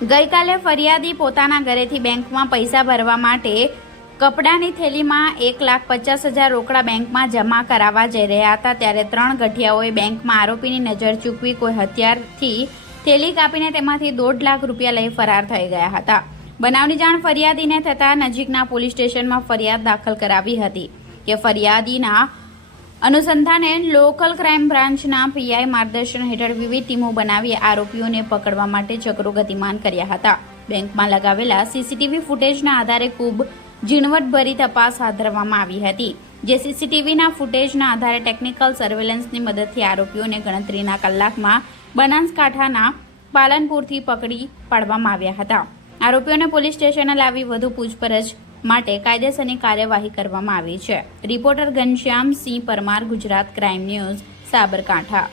ગઈકાલે ફરિયાદી પોતાના ઘરેથી બેંકમાં પૈસા ભરવા માટે કપડાની થેલીમાં એક લાખ પચાસ હજાર રોકડા બેંકમાં જમા કરાવવા જઈ રહ્યા હતા, ત્યારે ત્રણ ગઠિયાઓએ બેંકમાં આરોપીની નજર ચૂકવી કોઈ હથિયારથી થેલી કાપીને તેમાંથી દોઢ લાખ રૂપિયા લઈ ફરાર થઈ ગયા હતા. બનાવની જાણ ફરિયાદીને થતાં નજીકના પોલીસ સ્ટેશનમાં ફરિયાદ દાખલ કરાવી હતી કે ફરિયાદીના અનુસંધાને લોકલ ક્રાઇમ બ્રાન્ચના પીઆઈ માર્ગદર્શન હેઠળ વિવિધ ટીમો બનાવી આરોપીઓને પકડવા માટે ચક્રો ગતિમાન કર્યા હતા. બેંકમાં લગાવેલા સીસીટીવી ફૂટેજના આધારે ખૂબ ઝીણવટભરી તપાસ હાથ ધરવામાં આવી હતી, જે સીસીટીવીના ફૂટેજના આધારે ટેકનિકલ સર્વેલન્સની મદદથી આરોપીઓને ગણતરીના કલાકમાં બનાસકાંઠાના પાલનપુરથી પકડી પાડવામાં આવ્યા હતા. આરોપીઓને પોલીસ સ્ટેશને લાવી વધુ પૂછપરછ માટે કાયદેસરની કાર્યવાહી કરવામાં આવી છે. Reporter Ghanshyam Singh Parmar Gujarat crime news Sabarkantha.